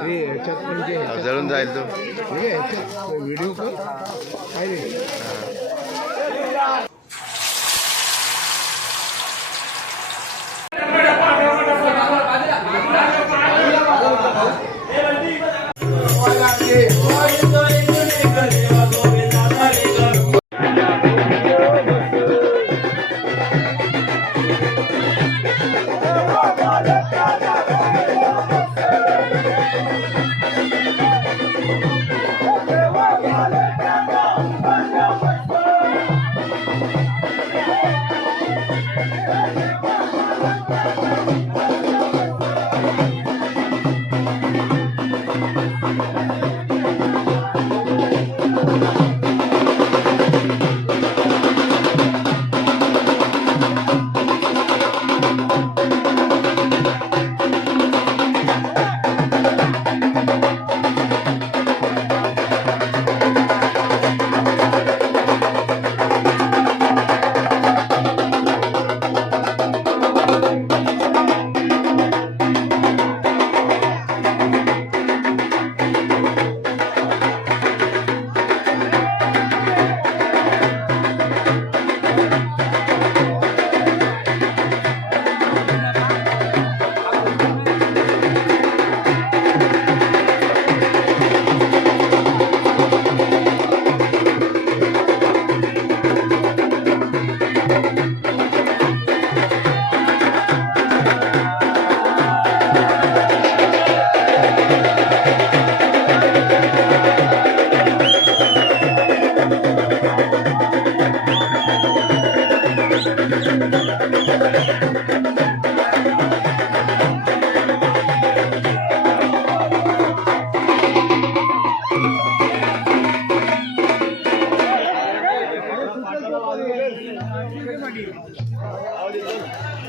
जळून जाईल तो व्हिडिओ कर काय रे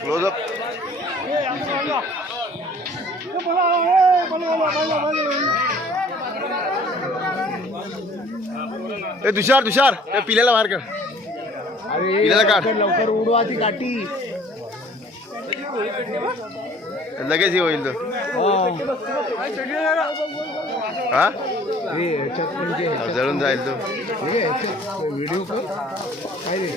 क्लोजअप तुषार तुषार पिल्याला बाहेर काढ पिल्याला काढ लवकर उडवा ती काठी लगेच हे होईल तो हा जळून जाईल तो व्हिडिओ कर काय रे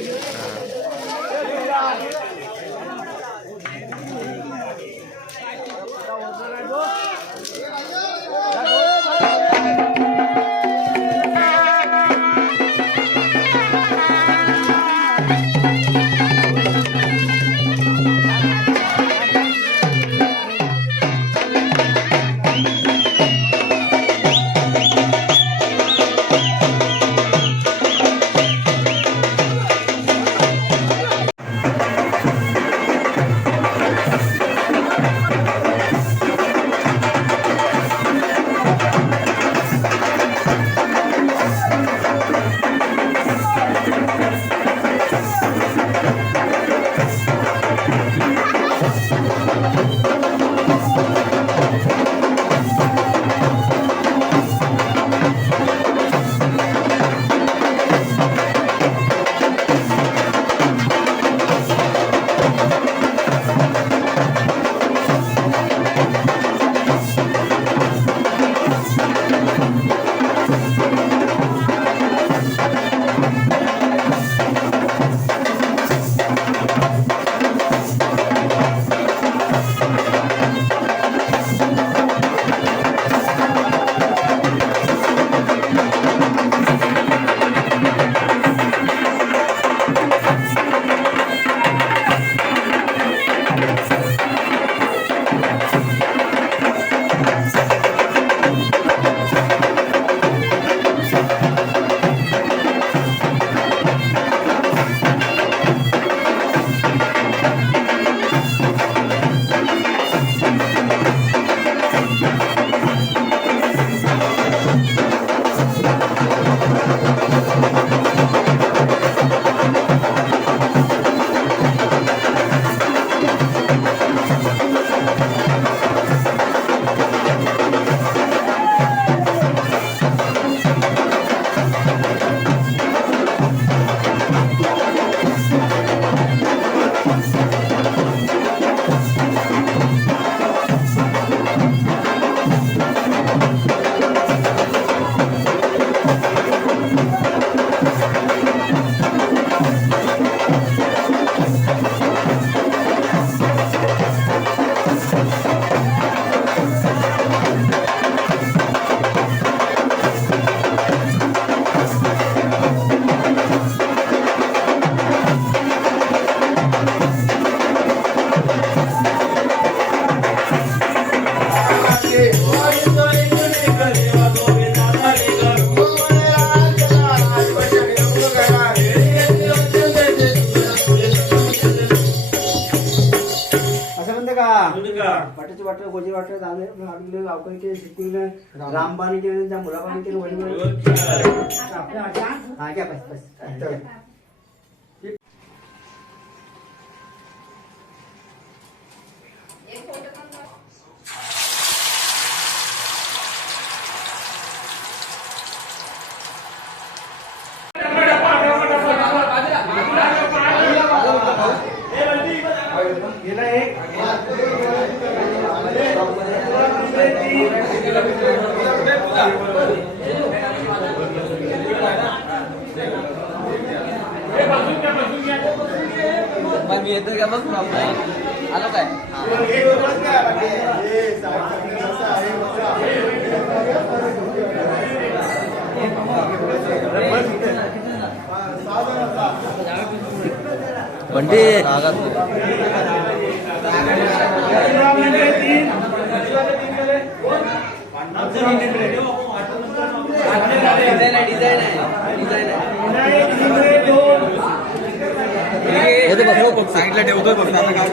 गावकरी केले शिकून रामबाणी केले त्या मुलाबाणी केले वडील हा घ्या बस मी येतो का बघ आलो काय बंटी डिझाईन साईडला ठेवतोय बघ आता काय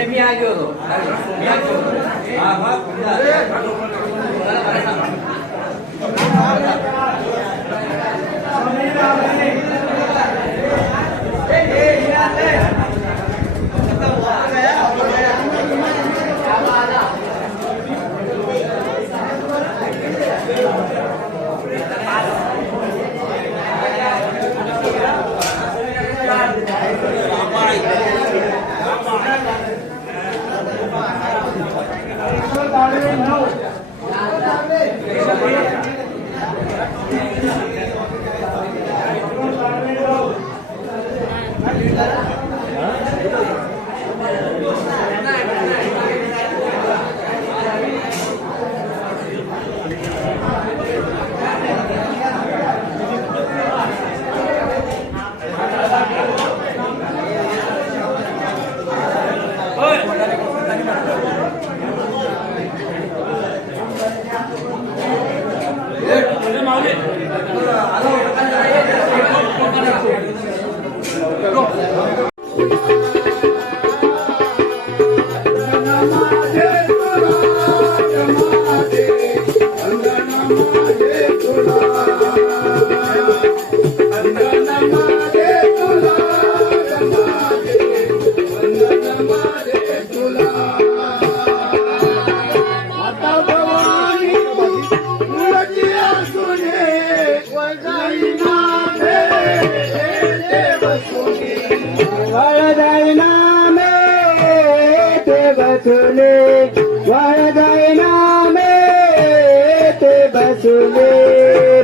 मी आ गयो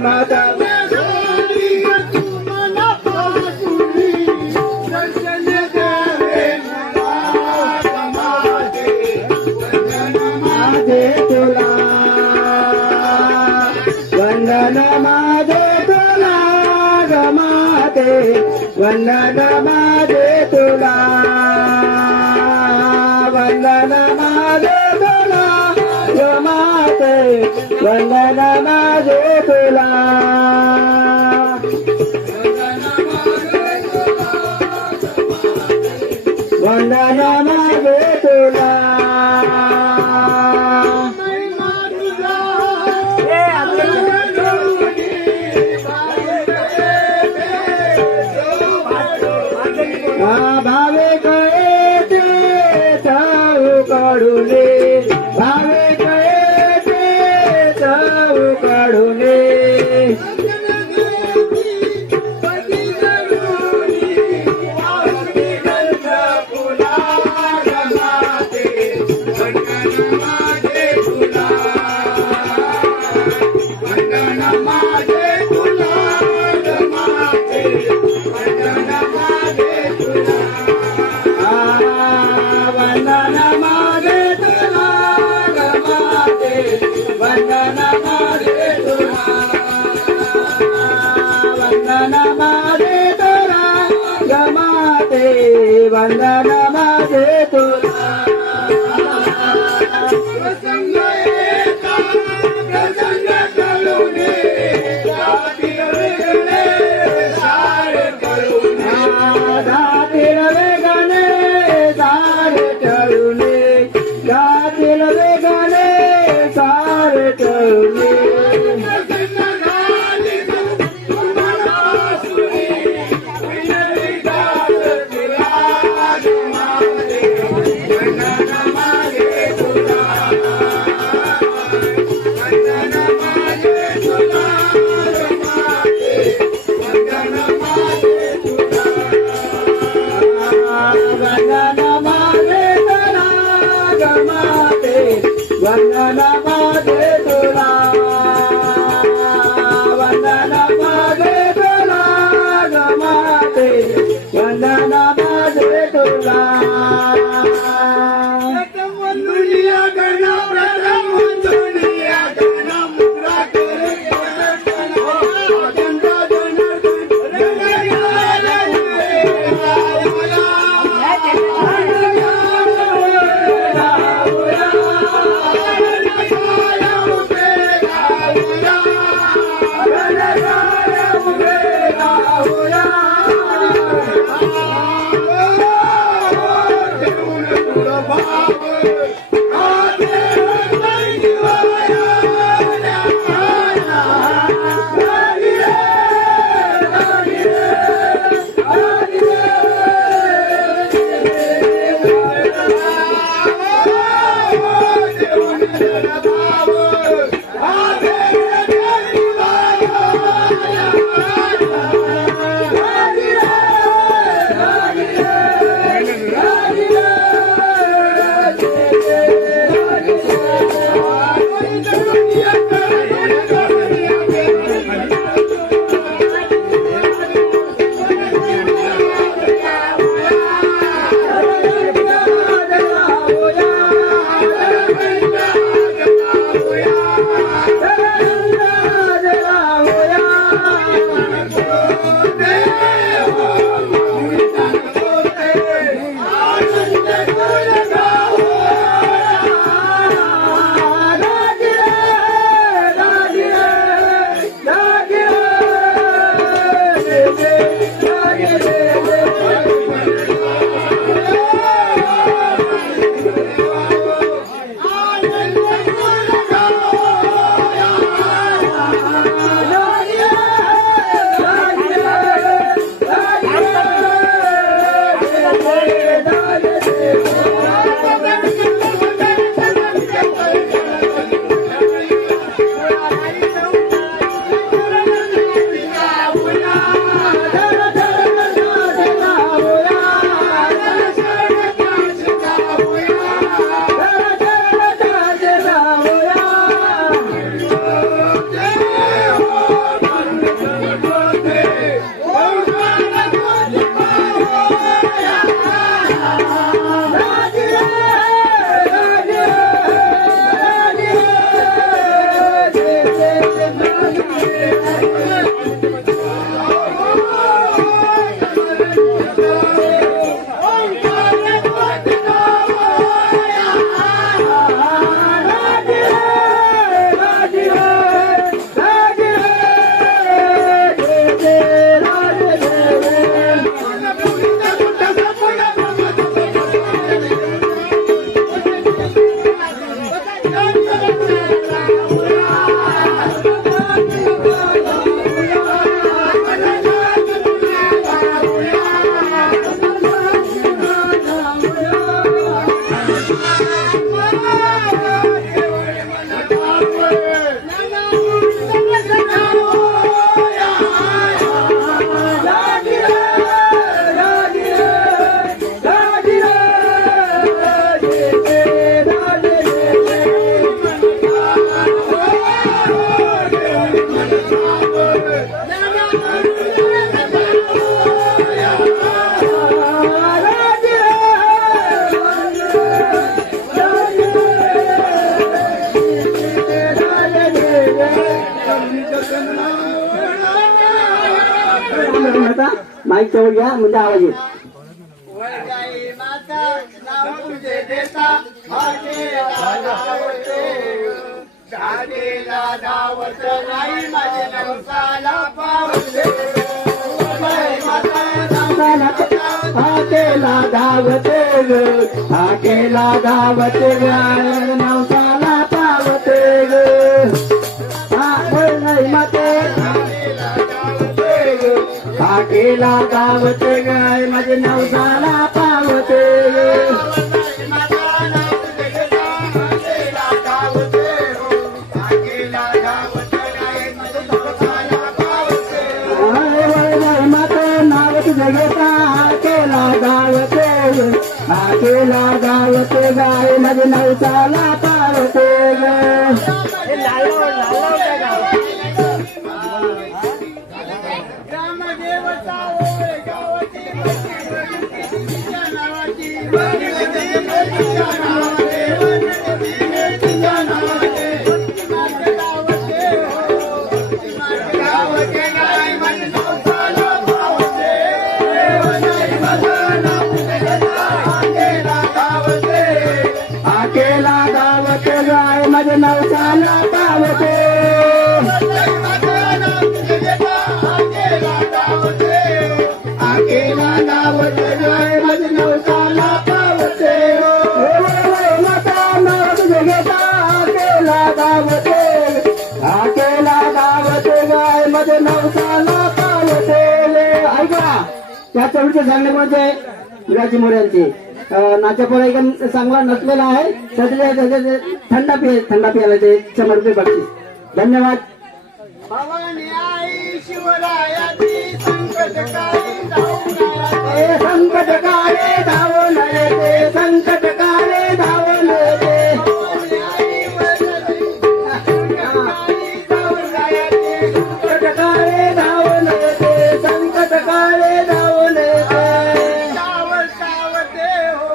माता वंदन माझे तुला गमाते वंदन माझे तुला वंदन माझे तुला गमाते वंदन माझे तुला वंदन माझे तुला भावे कळे ते जाऊ काढूने भावे कळे ते जाऊ काढूने माझे तुला गमाते वंदन माझे तुला गातील वेगाने सारे चढुने गातील वेगाने सारे चढुने वंदन माझे तुला वंदन माझे तुला गमाते वंदन माझे तुला दुनिया गणा प्रथम दुनिया गणा मुद्रा करे करू नका, माईक जवळ घ्या म्हणजे आवाज येईल. हाकेला धावते ग, हाकेला धावते ग, नवसाला पावते ग. हाकेला धावते ग, माझे नवसाला पावते ग. हाकेला गावते गाय माझे नवसाला पावते ग. हाकेला गावते गाय माझे नवसाला पावते. हाकेला गावते गाय माझे नवसाला पावते. माता नाव तुझे घेता हाकेला गावते, हाकेला गावते गाय माझे नवसाला पावते. ऐका त्या चढूचे सांगणे म्हणजे विराजी मोऱ्यांचे नाचापोळा एकदम चांगला नसलेला आहे. थंडा पियाला ते 100 रुपये बक्षीस. धन्यवाद. भवानी आई शिवरायाची संकटकाळी धावून येते, संकटकाळी धावून येते. संकटकाळी धावून येते, संकटकाळी धावून येते. सावते हो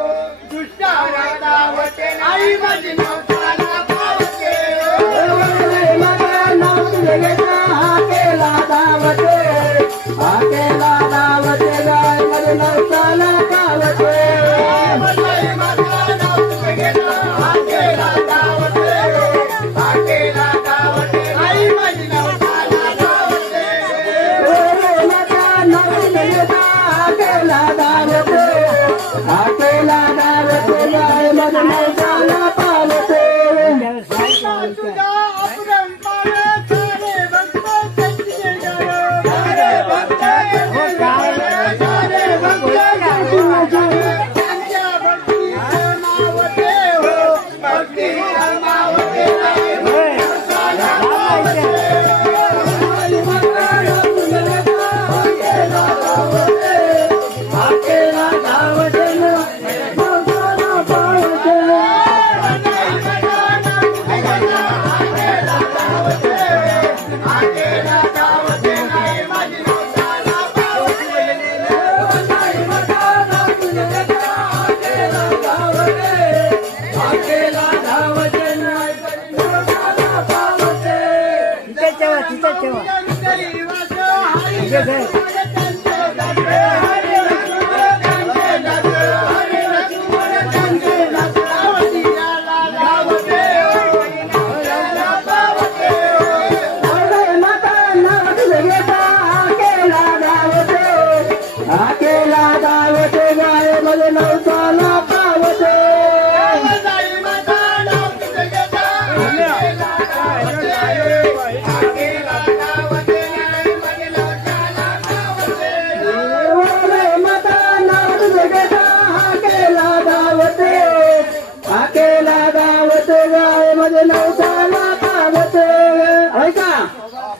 दुष्टाला धावते, आई माझी नवसाला पावते. हाकेला धावते, हाकेला धावते गाय माझे नवसाला पावते. हाकेला धावते, हाकेला धावते आई माझी नवसाला धावते. हाकेला धावते, हाकेला धावते गाय माझे नवसाला पावते.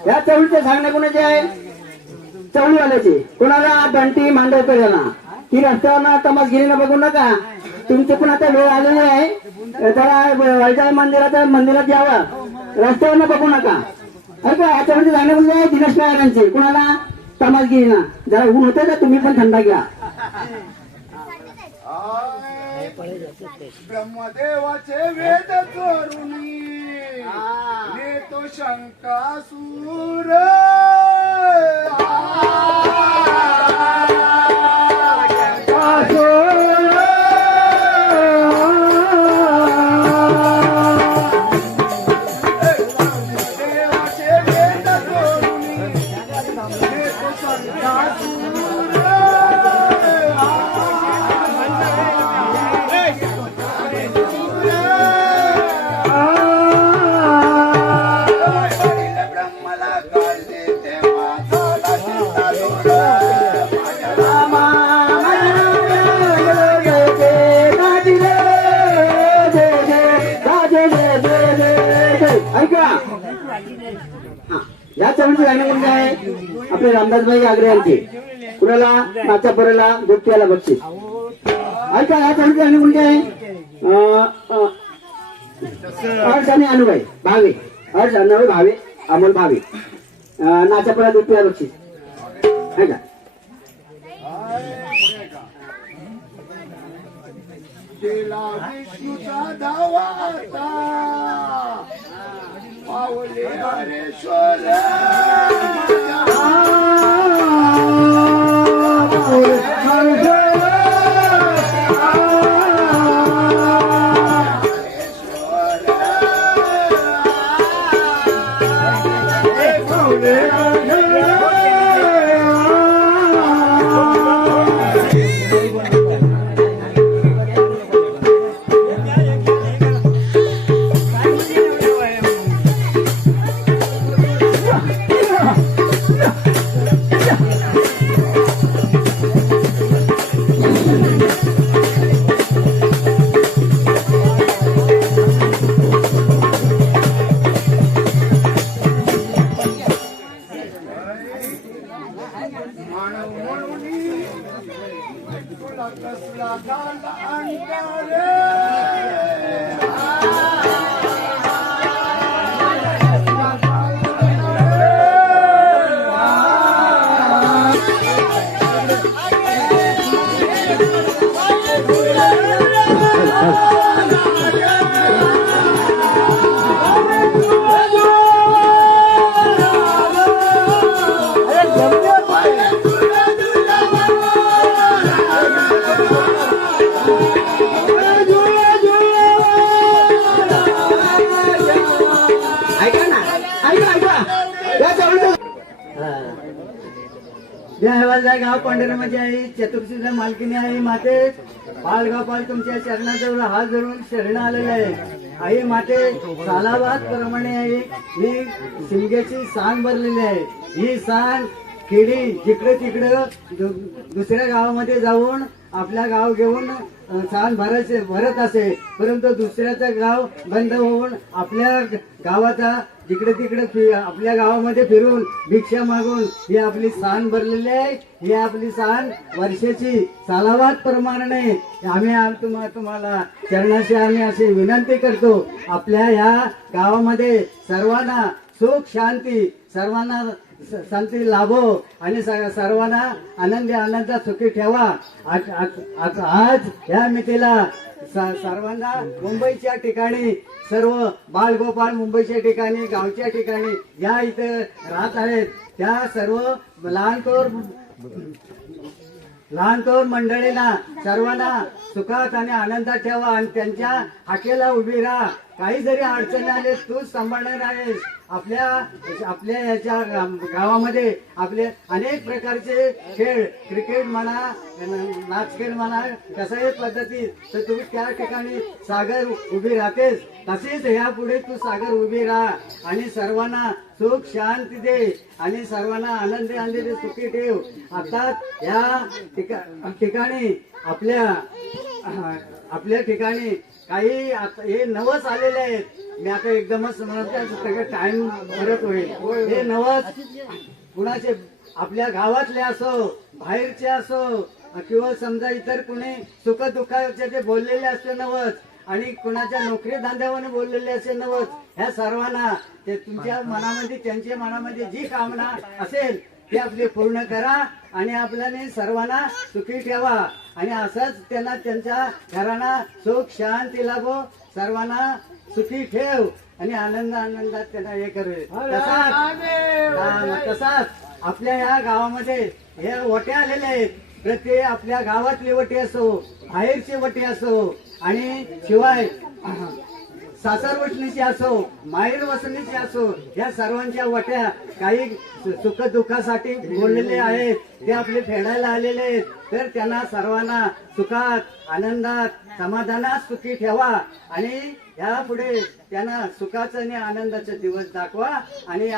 या चवळीचे सांगणे कोणाचे आहे? चवळीवाल्याचे. कोणाला? बंटी मांडवकर यांना. की रस्त्यावर तमासगिरीनं बघू नका. तुमची पण आता वेळ आलेली आहे. जरा वैजाई मंदिरात यावं. रस्त्यावर बघू नका. ऐका या चवळीचे सांगणे कोणाचे आहे? दिनेश नायकांचे. कोणाला? तमासगिरीनं. जरा ऊन होते का तुम्ही पण थंडा घ्या. ब्रह्मदेवाचे वेद करुणी नेतो शंकासूर. चवळीची गाणी कोणती आहे आपले रामदासभाई आग्रे यांची कुणाला नाचा पोराला गोट्याला बक्षीस ऐका या चवळीची गाणी कोणती आहे हर्ष आणि अनुभाई भावे हर्ष अनुभाई भावे अमोल भावे नाचा पोरा गोट्याला बक्षीस ऐका विष्णूचा धावा आता पावले हरेश्वर गाव पांढरमध्ये आहे चतुर्थीला मालकीने आहे माते बाळगोपाल तुमच्या चरणाजवळ हात धरून शरण आलेले आहे आई माते सालाबाद प्रमाणे आहे ही शिंग्याची सांग भरलेली आहे ही सांग किडी जिकडे तिकडं दुसऱ्या गावामध्ये जाऊन आपल्या गाव घेऊन सांग भरत असे परंतु दुसऱ्याचं गाव बंद होऊन आपल्या गावाचा जिकडे तिकडे आपल्या गावामध्ये फिरून भिक्षा मागून ही आपली सांग भरलेली आहे ही आपली सांग वर्षाची सालावाद प्रमाणे आम्ही तुम्हाला चरणाशी आम्ही अशी विनंती करतो आपल्या ह्या गावामध्ये सर्वांना सुख शांती सर्वांना शांती लाभो आणि सर्वांना आनंदात सुखी ठेवा आज या मितीला सर्वांना मुंबईच्या ठिकाणी सर्व बाळगोपाल मुंबईच्या ठिकाणी गावच्या ठिकाणी या इथे राहत आहेत त्या सर्व लहानतोर मंडळींना सर्वांना सुखात आणि आनंदात ठेवा आणि त्यांच्या हाकेला उभी राहा काही जरी अडचणी आले तूच सांभाळणार आहेस आपल्या याच्या गावामध्ये आपले अनेक प्रकारचे खेळ क्रिकेट म्हणा नाच खेळ म्हणा कशाही पद्धतीत तर तू त्या ठिकाणी सागर उभी राहतेस तसेच यापुढे तू सागर उभी राहा आणि सर्वांना सुख शांती दे आणि सर्वांना आनंदी सुखी ठेव आता या ठिकाणी आपल्या ठिकाणी काही आता हे नवस आलेले आहेत मी आता एकदमच म्हणत टाइम भरत होईल हे नवस कुणाचे आपल्या गावातले असो बाहेरचे असो किंवा समजा इतर कुणी सुख दुःखाचे ते बोललेले असते नवस आणि कुणाच्या नोकरी धंद्यावर बोललेले असे नवस ह्या सर्वांना ते तुमच्या मनामध्ये त्यांच्या मनामध्ये जी कामना असेल ती आपली पूर्ण करा आणि आपल्याने सर्वांना सुखी ठेवा आणि असंच त्यांना त्यांच्या घरांना सुख शांती लाभो सर्वांना सुखी ठेव आणि आनंदात त्यांना हे करू तसाच आपल्या या गावामध्ये हे वटे आलेले आहेत प्रत्येक आपल्या गावातले वटे असो बाहेरचे वटे असो आणि शिवाय सासर वसनीची असो माहेर वसनीची असो या सर्वांच्या वट्या काही सुख दुःखासाठी बोललेले आहेत ते आपले फेडायला आलेले आहेत तर त्यांना सर्वांना सुखात आनंदात समाधानात सुखी ठेवा आणि यापुढे त्यांना सुखाचा आणि आनंदाचा दिवस दाखवा आणि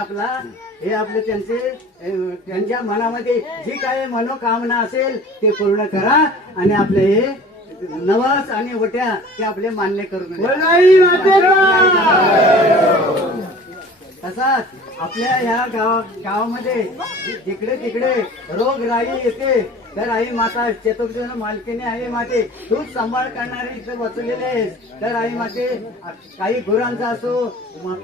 हे आपले त्यांच्या मनामध्ये जी काही मनोकामना असेल ते पूर्ण करा आणि आपले हे नवस आणि वट्या ते आपले मान्य करून तसाच आपल्या ह्या गावामध्ये जिकडे तिकडे रोगराई येते तर आई माता चेतोक्षण मालकीने आई माते तूच सांभाळ करणारे इथे बसलेले आहेस. तर आई माते काही गुरांचा असो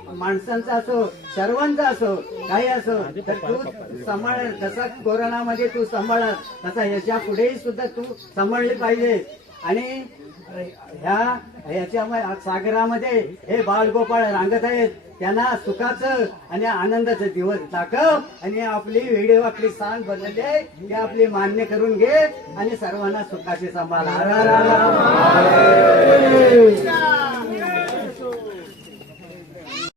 माणसांचा असो सर्वांचा असो काही असो तर तू सांभाळ. जसा कोरोनामध्ये तू सांभाळास तसा याच्या पुढेही सुद्धा तू सांभाळली पाहिजे. आणि ह्याच्या सागरामध्ये हे बाळगोपाळ रांगत आहेत त्यांना सुखाचं आणि आनंदाचं दिवस दाखव आणि आपली व्हिडिओ आपली सांग बनवले ते आपली मान्य करून घे आणि सर्वांना सुखाची सांभाळ.